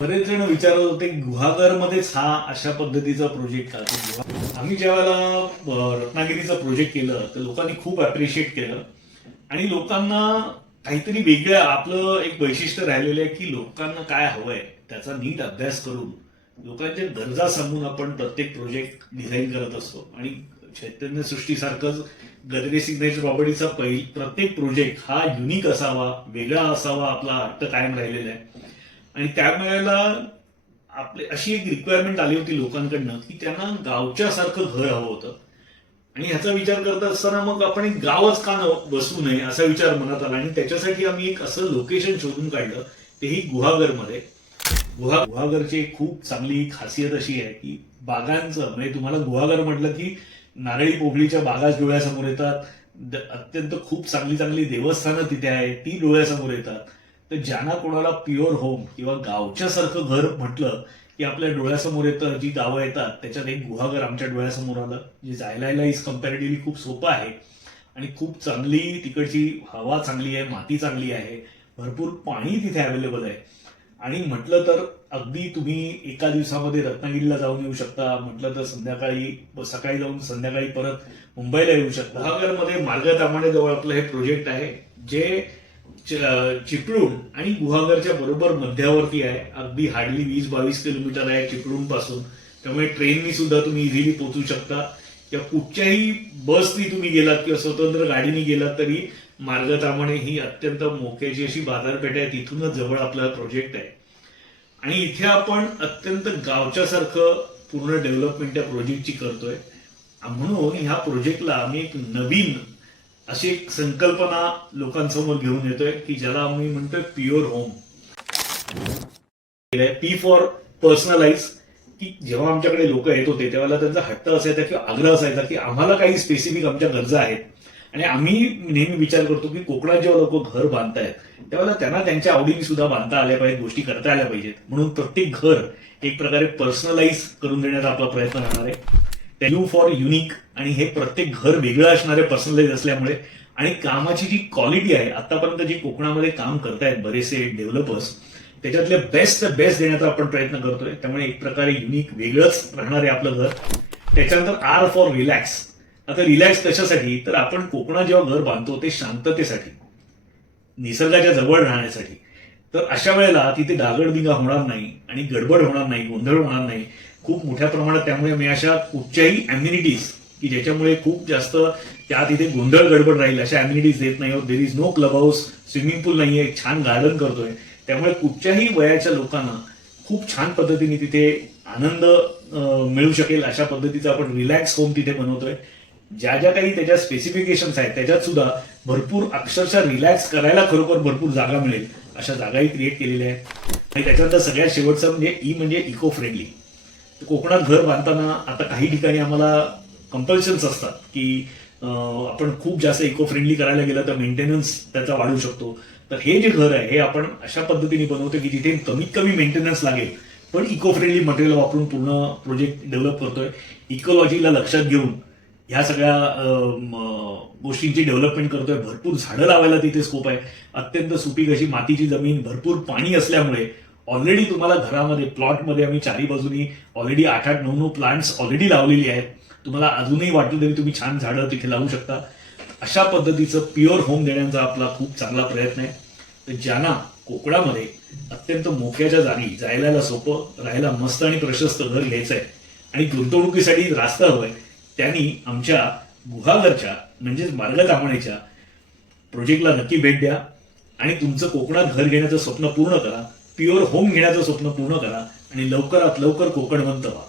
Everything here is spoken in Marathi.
बरेच जण विचारत होते गुहागरमध्येच हा अशा पद्धतीचा प्रोजेक्ट का आम्ही ज्यावेळेला रत्नागिरीचा प्रोजेक्ट केलं तर लोकांनी खूप अप्रिशिएट केलं. आणि लोकांना काहीतरी वेगळं आपलं एक वैशिष्ट्य राहिलेलं आहे की लोकांना काय हवंय त्याचा नीट अभ्यास करून लोकांच्या गरजा सांगून आपण प्रत्येक प्रोजेक्ट डिझाईन करत असतो. आणि चैतन्य सृष्टीसारखंच गदरे सिग्नेचर प्रॉपर्टीचा पहिल प्रत्येक प्रोजेक्ट हा युनिक असावा वेगळा असावा आपला हट्ट कायम राहिलेला आहे. आणि त्यावेळेला आपले अशी एक रिक्वायरमेंट आली होती लोकांकडनं की त्यांना गावच्या सारखं घर हवं होतं. आणि ह्याचा विचार करत असताना मग आपण एक गावच का न बसू नये असा विचार मनात आला. आणि त्याच्यासाठी आम्ही एक असं लोकेशन शोधून काढलं तेही गुहागरमध्ये. गुहा गुहागरची एक खूप चांगली खासियत अशी आहे की बागांचं म्हणजे तुम्हाला गुहागर म्हटलं की नारळी पोफळीच्या बागाच डोळ्यासमोर येतात. अत्यंत खूप चांगली चांगली देवस्थानं तिथे आहेत ती डोळ्यासमोर येतात. तर ज्यांना कोणाला प्युअर होम किंवा गावच्यासारखं घर म्हटलं की आपल्या डोळ्यासमोर येतं जी गावं येतात त्याच्यात एक गुहागर आमच्या डोळ्यासमोर आलं जे जायला इज कम्पॅरेटिव्हली खूप सोपं आहे. आणि खूप चांगली तिकडची हवा चांगली आहे माती चांगली आहे भरपूर पाणी तिथे अवेलेबल आहे. आणि म्हटलं तर अगदी तुम्ही एका दिवसामध्ये रत्नागिरीला जाऊन येऊ शकता म्हटलं तर संध्याकाळी सकाळी जाऊन संध्याकाळी परत मुंबईला येऊ शकता. गुहागरमध्ये मार्गदामाने जवळ आपलं हे प्रोजेक्ट आहे जे चिपळूण आणि गुहागरच्या बरोबर मध्यावरती आहे. अगदी हार्डली वीस बावीस किलोमीटर आहे चिपळूणपासून त्यामुळे ट्रेननी सुद्धा तुम्ही इझिली पोहोचू शकता. किंवा कुठच्याही बसनी तुम्ही गेलात किंवा स्वतंत्र गाडीने गेलात तरी मार्गतामणे ही अत्यंत मोक्याची अशी बाजारपेठ आहे. तिथूनच जवळ आपला प्रोजेक्ट आहे. आणि इथे आपण अत्यंत गावच्या सारखं पूर्ण डेव्हलपमेंट त्या प्रोजेक्टची करतोय. म्हणून ह्या प्रोजेक्टला आम्ही एक नवीन अशी एक संकल्पना लोकांसमोर घेऊन येतोय की ज्याला आम्ही म्हणतोय pure home P for personalize की जेव्हा आमच्याकडे लोक येत होते तेव्हा त्यांचा हट्ट असायचा किंवा आग्रह असायचा की आम्हाला काही स्पेसिफिक आमच्या गरजा आहेत. आणि आम्ही नेहमी विचार करतो की कोकणात जेव्हा लोक घर बांधतायत त्यावेळेला त्यांना त्यांच्या आवडीने सुद्धा बांधता आल्या पाहिजेत गोष्टी करता आल्या पाहिजेत. म्हणून प्रत्येक घर एक प्रकारे पर्सनलाइज करून देण्याचा आपला प्रयत्न राहणार आहे. यू फॉर युनिक आणि हे प्रत्येक घर वेगळं असणारे पर्सनलाइज असल्यामुळे आणि कामाची जी क्वालिटी आहे आतापर्यंत जी कोकणामध्ये काम करतायत बरेचसे डेव्हलपर्स त्याच्यातले बेस्ट बेस्ट देण्याचा आपण प्रयत्न करतोय. त्यामुळे एक प्रकारे युनिक वेगळंच राहणार आहे आपलं घर. त्याच्यानंतर आर फॉर रिलॅक्स आता रिलॅक्स कशासाठी? तर आपण कोकणात जेव्हा घर बांधतो ते शांततेसाठी निसर्गाच्या जवळ राहण्यासाठी. तर अशा वेळेला तिथे दागडदिंगा होणार नाही आणि गडबड होणार नाही गोंधळ होणार नाही. खूप मोठ्या प्रमाणात त्यामुळे मी अशा कुठच्याही अम्युनिटीज की ज्याच्यामुळे खूप जास्त त्या तिथे गोंधळ गडबड राहील अशा अम्युनिटीज देत नाही there is no club house swimming pool नाहीये छान गार्डन करतोय. त्यामुळे कुठच्याही वयाच्या लोकांना खूप छान पद्धतीने तिथे आनंद मिळू शकेल. अशा पद्धतीचा आपण रिलॅक्स होम तिथे बनवतोय. ज्या ज्या काही त्याच्या स्पेसिफिकेशन्स आहेत त्याच्यात सुद्धा भरपूर अक्षरशः रिलॅक्स करायला खरोखर भरपूर जागा मिळेल. अशा जागाही क्रिएट केलेल्या आहेत. आणि त्याच्यानंतर सगळ्यात शेवटचं म्हणजे ई म्हणजे इको फ्रेंडली कोकणात घर बांधताना आता काही ठिकाणी आम्हाला कंपल्शन्स असतात की आपण खूप जास्त इको फ्रेंडली करायला गेलं तर मेंटेनन्स त्याचा वाढू शकतो. तर हे जे घर आहे हे आपण अशा पद्धतीने बनवतो की जिथे कमीत कमी मेंटेनन्स लागेल. पण इको फ्रेंडली मटेरियल वापरून पूर्ण प्रोजेक्ट डेव्हलप करतोय. इकोलॉजीला लक्षात घेऊन ह्या सगळ्या गोष्टींची डेव्हलपमेंट करतोय. भरपूर झाडं लावायला तिथे स्कोप आहे. अत्यंत सुपीक अशी मातीची जमीन भरपूर पाणी असल्यामुळे ऑलरेडी तुम्हाला घरामध्ये प्लॉटमध्ये आम्ही चारी बाजूनी ऑलरेडी आठ आठ नऊ नऊ प्लांट्स ऑलरेडी लावलेली आहेत. तुम्हाला अजूनही वाटलं तरी तुम्ही छान झाडं तिथे लावू शकता. अशा पद्धतीचं प्युअर होम देण्याचा आपला खूप चांगला प्रयत्न आहे. तर ज्यांना कोकणामध्ये अत्यंत मोक्याच्या जागी जायला सोपं राहायला मस्त आणि प्रशस्त घर घ्यायचं आहे आणि गुंतवणुकीसाठी रास्त हवंय त्यांनी आमच्या गुहागरच्या म्हणजेच मार्ग तामणेच्या प्रोजेक्टला नक्की भेट द्या आणि तुमचं कोकणात घर घेण्याचं स्वप्न पूर्ण करा. प्युअर होम घेण्याचं स्वप्न पूर्ण करा आणि लवकरात लवकर कोकणवंत व्हा.